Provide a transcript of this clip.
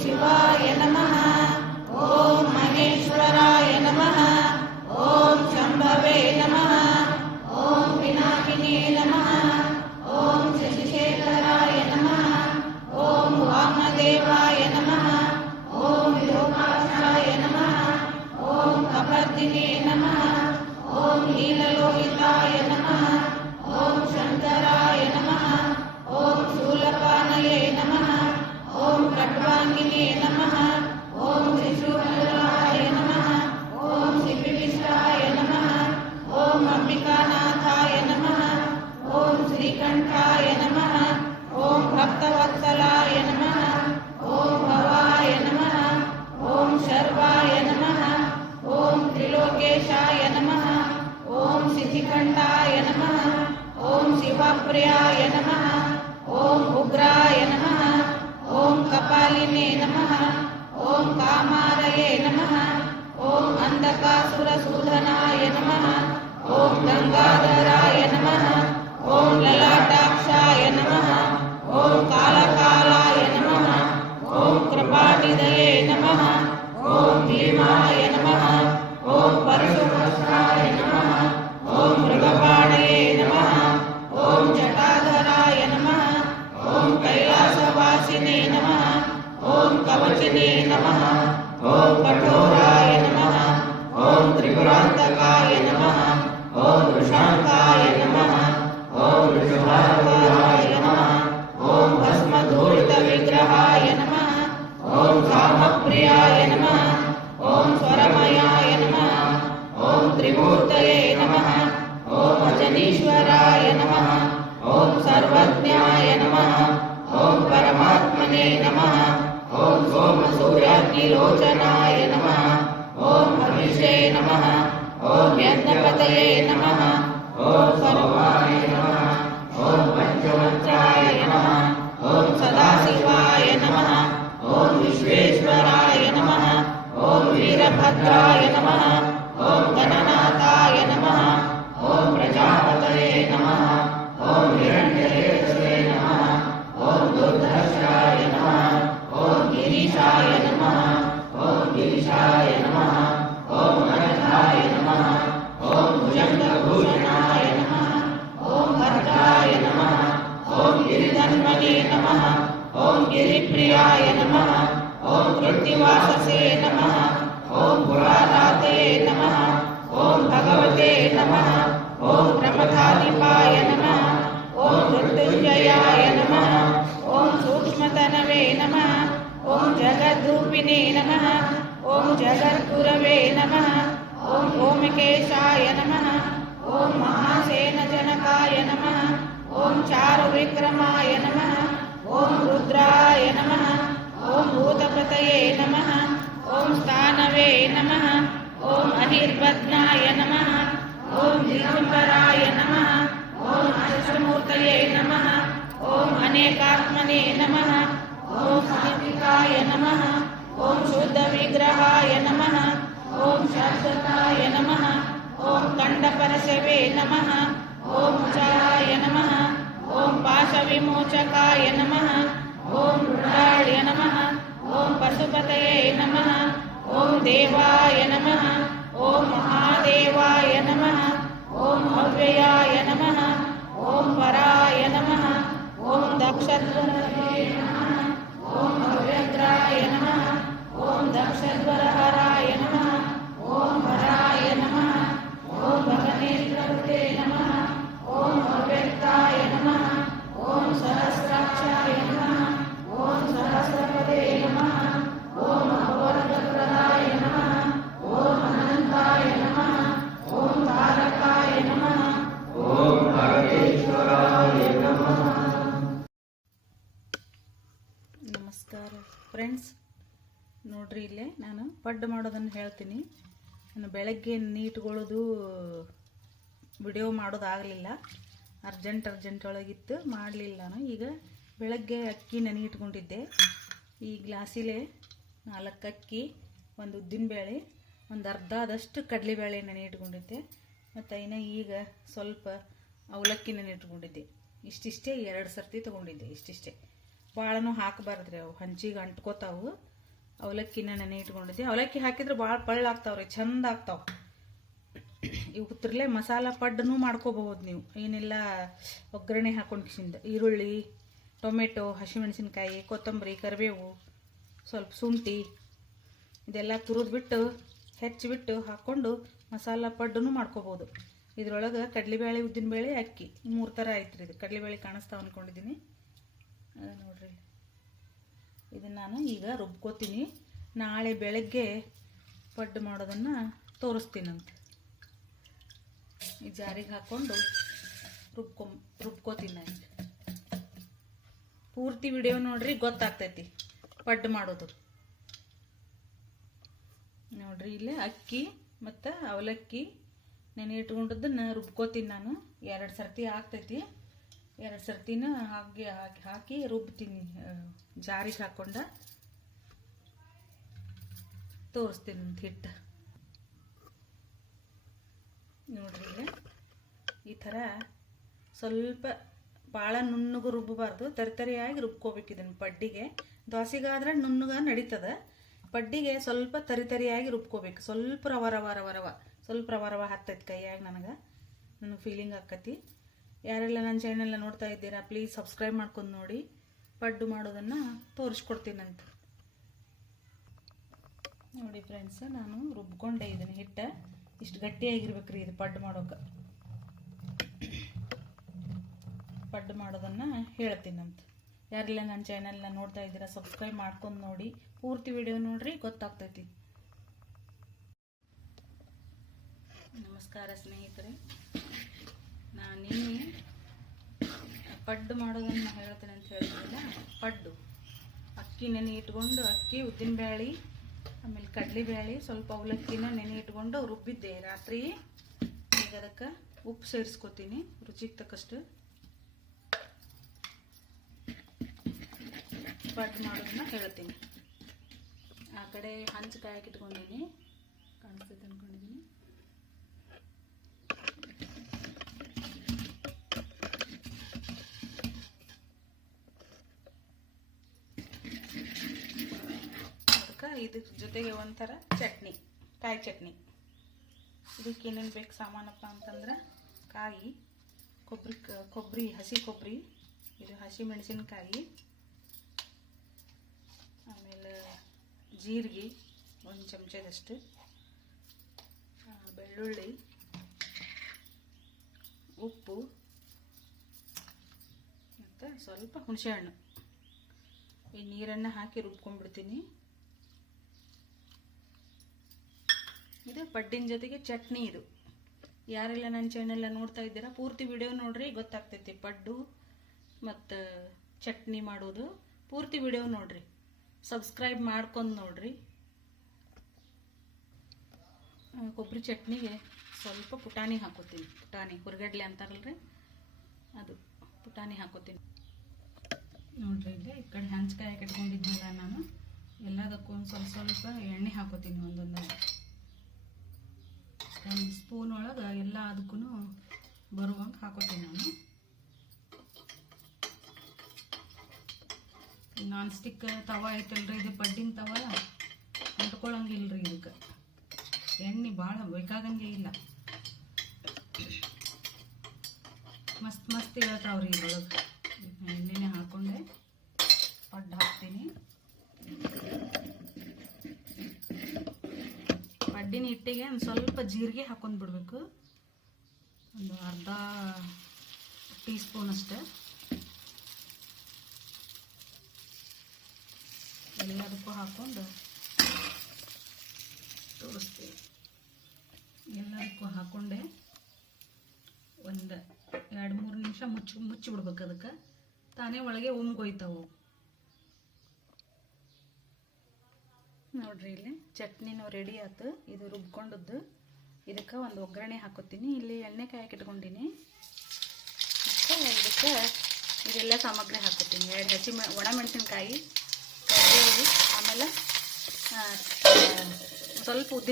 ಶಿವಾಯ ನಮಃ. ಓಂ ಮಹೇಶ್ವರಾಯ ನಮಃ. ಓಂ ಶಂಭವೇ ನಮಃ. ಓಂ ಪಿನಾಕಿನೇ ನಮಃ. ಓಂ ಶಶಿಶೇಖರಾಯ ನಮಃ. ಓಂ ವಾಮದೇವಾಯ ನಮಃ. ಓಂ ಲೋಕಾಕ್ಷಾಯ ನಮಃ. ಓಂ ಕಪರ್ದಿನೇ ನಮಃ. ಓಂ ನೀಲಲೋಹಿತಾಯ ನಮಃ. ಓಂ ಶಂಕರಾಯ ನಮಃ. ಓಂ ಶೂಲಪಾನಯೇ ನಮಃ. ಓಂ ಖಡ್ವಾಂಗಿನೇ ನಮಃ. ಓಂ ತ್ರಿಶೂಲಾಯ ನಮಃ. ಓಂ ಶಿಪಿವಿಷ್ಟಾಯ ನಮಃ. ಓಂ ಅಂಬಿಕಾನಾಥಾಯ ನಮಃ. ಓಂ ಶ್ರೀಕಂಠಾಯ ನಮಃ. ಓಂ ಭಕ್ತವತ್ಸಲಾಯ ನಮಃ. ಓಂ ಭವಾಯ ನಮಃ. ಓಂ ಶರ್ವಾಯ ನಮಃ. ಓಂ ತ್ರಿಲೋಕೇಶಾಯ ನಮಃ. ಓಂ ಶಿಖಿಕಂಠಾಯ ನಮಃ. ಓಂ ಶಿವಪ್ರಿಯಾಯ ನಮಃ. ಓಂ ಉಗ್ರಾಯ ನಮಃ. ಓಂ ಕಪಾಲಿನೇ ನಮಃ. ಓಂ ಕಾಮಾರಯೇ ನಮಃ. ಓಂ ಅಂಧಕಾಸುರಸೂದನಾಯ ನಮಃ. ಓಂ ಗಂಗಾಧರಾಯ ನಮಃ. ಓಂ ಲಲಾಟಾಕ್ಷಾಯ ನಮಃ. ಓಂ ಕಾಲಕಾಲಾಯ ನಮಃ. ಓಂ ಕೃಪಾನಿಧಯೇ ನಮಃ. ಓಂ ಭೀಮಾಯ ನಮಃ. ಓಂ ಪರಶುರಾಯ ನಮಃ. ಓಂ ಮೃಗಪಾಣಯೇ ನಮಃ. ಓಂ ಜಟಾಧರಾಯ ನಮಃ. ಓಂ ಕೈಲಾಸವಾಸಿನೇ ನಮಃ. ಓಂ ಕವಚಿನೇ ನಮಃ. ಓಂ ಕಠೋರಾಯ ನಮಃ. ಓಂ ತ್ರಿಪುರಾಂತಕಾಯ ನಮಃ. ಓಂ ವೃಷಾಂಕಾಯ ನಮಃ. ಓಂ ಋಷಭಾಯ ನಮಃ. ಓಂ ಭಸ್ಮಧೂಳಿತ ವಿಗ್ರಹಾಯ ನಮಃ. ಓಂ ಕಾಮಪ್ರಿಯಾಯ ನಮಃ. ಓಂ ಸ್ವರಮಯಾಯ ನಮಃ. ಓಂ ತ್ರಿಮೂರ್ತಯೇ ನಮಃ. ಓಂ ಅಜನೀಶ್ವರಾಯ ನಮಃ. ಓಂ ಸರ್ವಜ್ಞಾಯ ನಮಃ. ಓಂ ಪರಮಾತ್ಮನೇ ನಮಃ. ಓಂ ಸೋಮಸೂರ್ಯಾಗ್ನಿಲೋಚನಾಯ ನಮಃ. ಓಂ ಹವಿಷೇ ನಮಃ. ಓಂ ಯಜ್ಞಪತಯೇ ನಮಃ. ಓಂ ಸರ್ವಾಯ ನಮಃ. ಓಂ ಪಂಚವಜ್ರಾಯ ನಮಃ. ಓಂ ಸದಾಶಿವಾಯ ನಮಃ. ಓಂ ವಿಶ್ವೇಶ್ವರಾಯ ನಮಃ. ಓಂ ವೀರಭದ್ರಾಯ ನಮಃ. ಓಂ ಗಣನಾಥಾಯ ನಮಃ. ಓಂ ಪ್ರಜಾಪತಯೇ ನಮಃ. ಓಂ ಹಿರಣ್ಯರೇತಸೇ ನಮಃ. ಓಂ ದುರ್ಧರ್ಷಾಯ ನಮಃ. ಓಂ ಗಿರೀಶಾಯ ನಮಃ. ಓಂ ಗಿರೀಶಾಯ ನಮಃ. ಓಂ ಅನಂತಾಯ ನಮಃ. ಓಂ ಭುಜಂಗಭೂಷಣಾಯ ನಮಃ. ಓಂ ಭದ್ರಾಯ ನಮಃ. ಓಂ ಗಿರಿಧನ್ವನೇ ನಮಃ. ಓಂ ಗಿರಿಪ್ರಿಯಾಯ ನಮಃ. ಓಂ ಕೃತ್ತಿವಾಸಸೇ ನಮಃ. ಓಂ ಪುರಾರಾತಯೇ ನಮಃ. ಓಂ ಭಗವತೆ ನಮಃ. ಓಂ ಪ್ರಮಥಾಧಿಪಾಯ ನಮಃ. ಓಂ ಮೃತ್ಯುಂಜಯಾಯ ನಮಃ. ಓಂ ಸೂಕ್ಷ್ಮತನವೇ ನಮಃ. ಓಂ ಜಗದ್ರೂಪಿಣೇ ನಮಃ. ಓಂ ಜಗದ್ಗುರವೇ ನಮಃ. ಓಂ ಓಂಕೇಶಾಯ ನಮಃ. ಓಂ ಮಹಾಸೇನಜನಕಾಯ ನಮಃ. ಓಂ ಚಾರುವಿಕ್ರಮಾಯ ನಮಃ. ಓಂ ರುದ್ರಾಯ ನಮಃ. ಓಂ ಭೂತಪತಯೇ ನಮಃ. ಓಂ ಸ್ಥಾನವೇ ನಮಃ. ಓಂ ಅನಿರ್ಬಧ್ನಾಯ ನಮಃ. ಓಂ ದಿಗಂಬರಾಯ ನಮಃ. ಓಂ ಅಷ್ಟಮೂರ್ತಯೇ ನಮಃ. ಓಂ ಅನೇಕಾತ್ಮನೇ ನಮಃ. ಓಂ ಸಾತ್ವಿಕಾಯ ನಮಃ. ಓಂ ಶುದ್ಧ ವಿಗ್ರಹಾಯ ನಮಃ. ಓಂ ಶಾಶ್ವತಾಯ ನಮಃ. ಓಂ ಕಂಡಪರಶವೇ ನಮಃ. ಓಂ ಉಚಾರಾಯ ನಮಃ. ಓಂ ಪಾಶವಿಮೋಚಕಾಯ ನಮಃ. ಓಂ ಮೃಡಾಳ್ಯ ನಮಃ. ಓಂ ಪಶುಪತಯೇ ನಮಃ. ಓಂ ದೇವಾಯ ನಮಃ. ಓಂ ಮಹಾದೇವಾಯ ನಮಃ. ಓಂ ಅವ್ಯಯಾಯ ನಮಃ. ಓಂ ಪರಾಯ ನಮಃ. ಓಂ ದಕ್ಷಧ್ವರೇ ನಮಃ. ಓಂ ಅವ್ಯಗ್ರಾಯ ನಮಃ. ಓಂ ದಕ್ಷಧ್ವರಹರಾಯ ನಮಃ. ಓಂ ಹರಾಯ ನಮಃ. ಓಂ ಭಗನೇತ್ರವೃತೆ ನಮಃ. ಓಂ ಅವ್ಯಕ್ತಾಯ ನಮಃ. ಓಂ ಸಹಸ್ರಾಕ್ಷಾಯ ನಮಃ. ಓಂ ಸಹಸ್ರಪದೇ ನಮಃ. ಓಂ ಅವರದಪ್ರದಾಯ ನಮಃ. ಓಂ ಅನಂತಾಯ ನಮಃ. ಓಂ ತಾರಕಾಯ ನಮಃ. ಓಂ ಪರಮೇಶ್ವರಾಯ ನಮಃ. ನಮಸ್ಕಾರ ಫ್ರೆಂಡ್ಸ್, ನೋಡ್ರಿ ಇಲ್ಲೇ ನಾನು ಪಡ್ಡು ಮಾಡೋದನ್ನು ಹೇಳ್ತೀನಿ. ನಾನು ಬೆಳಗ್ಗೆ ನೀಟ್ಗೊಳ್ಳೋದು ವಿಡಿಯೋ ಮಾಡೋದಾಗಲಿಲ್ಲ, ಅರ್ಜೆಂಟ್ ಒಳಗಿತ್ತು, ಮಾಡಲಿಲ್ಲ. ನಾನು ಈಗ ಬೆಳಗ್ಗೆ ಅಕ್ಕಿ ನೆನೆಯಿಟ್ಕೊಂಡಿದ್ದೆ. ಈ ಗ್ಲಾಸಿಲೆ 4 ಅಕ್ಕಿ, ಒಂದು ಉದ್ದಿನಬೇಳೆ, ಒಂದು ಅರ್ಧದಷ್ಟು ಕಡಲೆಬೇಳೆ ನೆನೆಯಿಟ್ಕೊಂಡಿದ್ದೆ. ಮತ್ತು ಈಗ ಸ್ವಲ್ಪ ಅವಲಕ್ಕಿ ನೆನೆಯಿಟ್ಕೊಂಡಿದ್ದೆ. ಇಷ್ಟಿಷ್ಟೇ 2 ಸರ್ತಿ ತೊಗೊಂಡಿದ್ದೆ, ಇಷ್ಟಿಷ್ಟೇ. ಭಾಳನೂ ಹಾಕಬಾರ್ದ್ರಿ, ಅವು ಹಂಚಿಗೆ ಅಂಟ್ಕೋತಾವು. ಅವಲಕ್ಕಿನ ನೆನೆ ಇಟ್ಕೊಂಡಿದ್ದೆ. ಅವಲಕ್ಕಿ ಹಾಕಿದ್ರೆ ಭಾಳ ಪಳ್ಳಾಗ್ತಾವ್ರಿ, ಚಂದ ಆಗ್ತಾವೆ. ಇವತ್ರಲ್ಲೇ ಮಸಾಲ ಪಡ್ಡೂ ಮಾಡ್ಕೋಬಹುದು ನೀವು. ಏನೆಲ್ಲ ಒಗ್ಗರಣೆ ಹಾಕೊಂಡು ಈರುಳ್ಳಿ, ಟೊಮೆಟೊ, ಹಸಿಮೆಣಸಿನ್ಕಾಯಿ, ಕೊತ್ತಂಬರಿ, ಕರಿಬೇವು, ಸ್ವಲ್ಪ ಶುಂಠಿ ಇದೆಲ್ಲ ತುರಿದ್ಬಿಟ್ಟು ಹೆಚ್ಚಿಬಿಟ್ಟು ಹಾಕ್ಕೊಂಡು ಮಸಾಲ ಪಡ್ಡೂ ಮಾಡ್ಕೋಬೋದು. ಇದ್ರೊಳಗೆ ಕಡಲೆಬೇಳೆ, ಉದ್ದಿನಬೇಳೆ, ಅಕ್ಕಿ 3 ಥರ ಐತ್ರಿ. ಇದು ಕಡಲೆಬೇಳೆ ಕಾಣಿಸ್ತಾವ ಅಂದ್ಕೊಂಡಿದ್ದೀನಿ. ನೋಡ್ರಿ, ಇದನ್ನು ನಾನು ಈಗ ರುಬ್ಕೋತೀನಿ. ನಾಳೆ ಬೆಳಗ್ಗೆ ಪಡ್ಡು ಮಾಡೋದನ್ನು ತೋರಿಸ್ತೀನಂತೆ. ಈ ಜಾರಿಗೆ ಹಾಕ್ಕೊಂಡು ರುಬ್ಕೋತೀನಿ ನಾನು. ಪೂರ್ತಿ ವಿಡಿಯೋ ನೋಡ್ರಿ, ಗೊತ್ತಾಗ್ತೈತಿ ಪಡ್ಡು ಮಾಡೋದು. ನೋಡ್ರಿ, ಇಲ್ಲೇ ಅಕ್ಕಿ ಮತ್ತು ಅವಲಕ್ಕಿ ನೆನೆ ಇಟ್ಕೊಂಡದನ್ನು ರುಬ್ಕೋತೀನಿ ನಾನು. 2 ಸರ್ತಿ ಆಗ್ತೈತಿ. 2 ಸರ್ತಿನ ಹಾಕಿ ರುಬ್ತೀನಿ. ಜಾರಿಗೆ ಹಾಕ್ಕೊಂಡ ತೋರಿಸ್ತೀನಿ ಅಂತ ಹಿಟ್ಟು. ನೋಡ್ರಿ, ಈಗ ಈ ಥರ ಸ್ವಲ್ಪ ಭಾಳ ನುಣ್ಣಗೆ ರುಬ್ಬಬಾರ್ದು, ತರಿತರಿಯಾಗಿ ರುಬ್ಕೋಬೇಕು. ಇದನ್ನು ಪಡ್ಡಿಗೆ, ದೋಸೆಗಾದ್ರೆ ನುಣ್ಣಗೆ ನಡೀತದೆ. ಪಡ್ಡಿಗೆ ಸ್ವಲ್ಪ ತರಿತರಿಯಾಗಿ ರುಬ್ಕೋಬೇಕು. ಸ್ವಲ್ಪ ರವ ರವ ಹತ್ತೈತಿ ಕೈಯಾಗಿ. ನನಗೆ ಫೀಲಿಂಗ್ ಆಕತಿ. ಯಾರೆಲ್ಲ ನನ್ನ ಚಾನೆಲ್ನ ನೋಡ್ತಾ ಇದ್ದೀರಾ, ಪ್ಲೀಸ್ ಸಬ್ಸ್ಕ್ರೈಬ್ ಮಾಡ್ಕೊಂಡು ನೋಡಿ. ಪಡ್ಡು ಮಾಡೋದನ್ನು ತೋರಿಸ್ಕೊಡ್ತೀನಂತ. ನೋಡಿ ಫ್ರೆಂಡ್ಸ್, ನಾನು ರುಬ್ಕೊಂಡೆ ಇದನ್ನು ಹಿಟ್ಟು. ಇಷ್ಟು ಗಟ್ಟಿಯಾಗಿರ್ಬೇಕ್ರಿ ಇದು ಪಡ್ಡು ಮಾಡೋಕೆ. ಪಡ್ಡು ಮಾಡೋದನ್ನು ಹೇಳ್ತೀನಂತ. ಯಾರೆಲ್ಲ ನನ್ನ ಚಾನೆಲ್ನ ನೋಡ್ತಾ ಇದ್ದೀರಾ, ಸಬ್ಸ್ಕ್ರೈಬ್ ಮಾಡ್ಕೊಂಡು ನೋಡಿ. ಪೂರ್ತಿ ವಿಡಿಯೋ ನೋಡ್ರಿ, ಗೊತ್ತಾಗ್ತೈತಿ. ನಮಸ್ಕಾರ ಸ್ನೇಹಿತರೆ. ನಾನು ನಿನ್ನೆ ಪಡ್ಡು ಮಾಡೋದನ್ನು ಹೇಳ್ತೇನೆ ಅಂತ ಹೇಳಿದ್ರಲ್ಲ, ಪಡ್ಡು ಅಕ್ಕಿ ನೆನೆ ಇಟ್ಕೊಂಡು, ಅಕ್ಕಿ, ಉದ್ದಿನಬೇಳೆ, ಆಮೇಲೆ ಕಡಲೆಬೇಳೆ, ಸ್ವಲ್ಪ ಅವಲಕ್ಕಿನ ನೆನೆ ಇಟ್ಕೊಂಡು ರುಬ್ಬಿದ್ದೆ ರಾತ್ರಿ. ಈಗ ಅದಕ್ಕೆ ಉಪ್ಪು ಸೇರಿಸ್ಕೊತೀನಿ ರುಚಿಗೆ ತಕ್ಕಷ್ಟು. ಪಡ್ಡು ಮಾಡೋದನ್ನ ಹೇಳ್ತೀನಿ. ಆ ಕಡೆ ಹಂಚು ಕಾಯಕ್ಕೆ ಇಟ್ಕೊಂಡಿದ್ದೀನಿ, ಕಾಣಿಸ್ತೈತೆ ಅಂದ್ಕೊಂಡಿದ್ದೀನಿ. ಇದ್ರ ಜೊತೆಗೆ ಒಂಥರ ಚಟ್ನಿ, ಕಾಯಿ ಚಟ್ನಿ. ಇದಕ್ಕೆ ಏನೇನು ಬೇಕು ಸಾಮಾನಪ್ಪ ಅಂತಂದ್ರೆ, ಕಾಯಿ, ಕೊಬ್ಬರಿ, ಹಸಿ ಕೊಬ್ಬರಿ, ಇದು ಹಸಿ ಮೆಣಸಿನ್ಕಾಯಿ, ಆಮೇಲೆ ಜೀರಿಗೆ 1 ಚಮಚದಷ್ಟು, ಬೆಳ್ಳುಳ್ಳಿ, ಉಪ್ಪು ಮತ್ತು ಸ್ವಲ್ಪ ಹುಣಸೆಹಣ್ಣು. ಈ ನೀರನ್ನು ಹಾಕಿ ರುಬ್ಕೊಂಡ್ಬಿಡ್ತೀನಿ. ಇದು ಪಡ್ಡಿನ ಜೊತೆಗೆ ಚಟ್ನಿ. ಇದು ಯಾರೆಲ್ಲ ನನ್ನ ಚಾನೆಲ್ನ ನೋಡ್ತಾ ಇದ್ದೀರಾ, ಪೂರ್ತಿ ವಿಡಿಯೋ ನೋಡ್ರಿ, ಗೊತ್ತಾಗ್ತೈತಿ ಪಡ್ಡು ಮತ್ತು ಚಟ್ನಿ ಮಾಡೋದು. ಪೂರ್ತಿ ವಿಡಿಯೋ ನೋಡ್ರಿ, ಸಬ್ಸ್ಕ್ರೈಬ್ ಮಾಡ್ಕೊಂಡು ನೋಡ್ರಿ. ಕೊಬ್ಬರಿ ಚಟ್ನಿಗೆ ಸ್ವಲ್ಪ ಪುಟಾಣಿ ಹಾಕೋತೀನಿ. ಪುಟಾಣಿ ಹುರ್ಗಡ್ಲೆ ಅಂತಾರಲ್ರಿ, ಅದು ಪುಟಾಣಿ ಹಾಕೋತೀನಿ. ನೋಡ್ರಿ, ಇಲ್ಲಿ ಈ ಕಡೆ ಹಂಚ್ಕಾಯಿ ಕಟ್ಕೊಂಡಿದ್ನಲ್ಲ ನಾನು, ಎಲ್ಲದಕ್ಕೂ ಸ್ವಲ್ಪ ಎಣ್ಣೆ ಹಾಕೋತೀನಿ. ಒಂದೊಂದು ಸ್ಪೂನ್ ಒಳಗೆ ಎಲ್ಲ ಅದಕ್ಕೂ ಬರುವಂಗೆ ಹಾಕೋತೀನಿ ನಾನು. ನಾನ್ ಸ್ಟಿಕ್ ತವ ಐತಲ್ರಿ, ಇದು ಪಡ್ಡಿನ ತವ, ಅಂಟ್ಕೊಳಂಗಿಲ್ರಿ. ಇದಕ್ಕೆ ಎಣ್ಣೆ ಭಾಳ ಬೇಕಾಗಂಗೆ ಇಲ್ಲ. ಮಸ್ತ್ ಹೇಳ್ತಾವ್ರಿ ಇದ್ರೊಳಗೆ. ಎಣ್ಣೆನೇ ಹಾಕ್ಕೊಂಡೆ ಪಡ್ಡು ಹಾಕ್ತೀನಿ. ಪಡ್ಡಿನ ಹಿಟ್ಟಿಗೆ ಒಂದು ಸ್ವಲ್ಪ ಜೀರಿಗೆ ಹಾಕೊಂಡು ಬಿಡಬೇಕು, ಒಂದು ಅರ್ಧ ಟೀ ಸ್ಪೂನ್ ಅಷ್ಟೇ. ಎಲ್ಲದಕ್ಕೂ ಹಾಕ್ಕೊಂಡು ತೋರಿಸ್ತೀವಿ. ಎಲ್ಲದಕ್ಕೂ ಹಾಕ್ಕೊಂಡೆ ಒಂದು 2-3 ನಿಮಿಷ ಮುಚ್ಚಿ ಬಿಡ್ಬೇಕು. ಅದಕ್ಕೆ ತಾನೇ ಒಳಗೆ ಉಮ್ಗೊಯ್ತಾವು. ನೋಡ್ರಿ, ಇಲ್ಲಿ ಚಟ್ನಿನೂ ರೆಡಿ ಆಯ್ತು. ಇದು ರುಬ್ಕೊಂಡದ್ದು. ಇದಕ್ಕೆ ಒಂದು ಒಗ್ಗರಣೆ ಹಾಕೋತೀನಿ. ಇಲ್ಲಿ ಎಣ್ಣೆ ಕಾಯಕ್ಕೆ ಇಟ್ಕೊಂಡಿನಿ. ಮತ್ತು ಇದಕ್ಕೆ ಇದೆಲ್ಲ ಸಾಮಗ್ರಿ ಹಾಕೋತೀನಿ. 2 ಒಣಮೆಣಸಿನ್ಕಾಯಿ, ಕರಿಬೇವು, ಆಮೇಲೆ ಸ್ವಲ್ಪ ಉದ್ದಿನ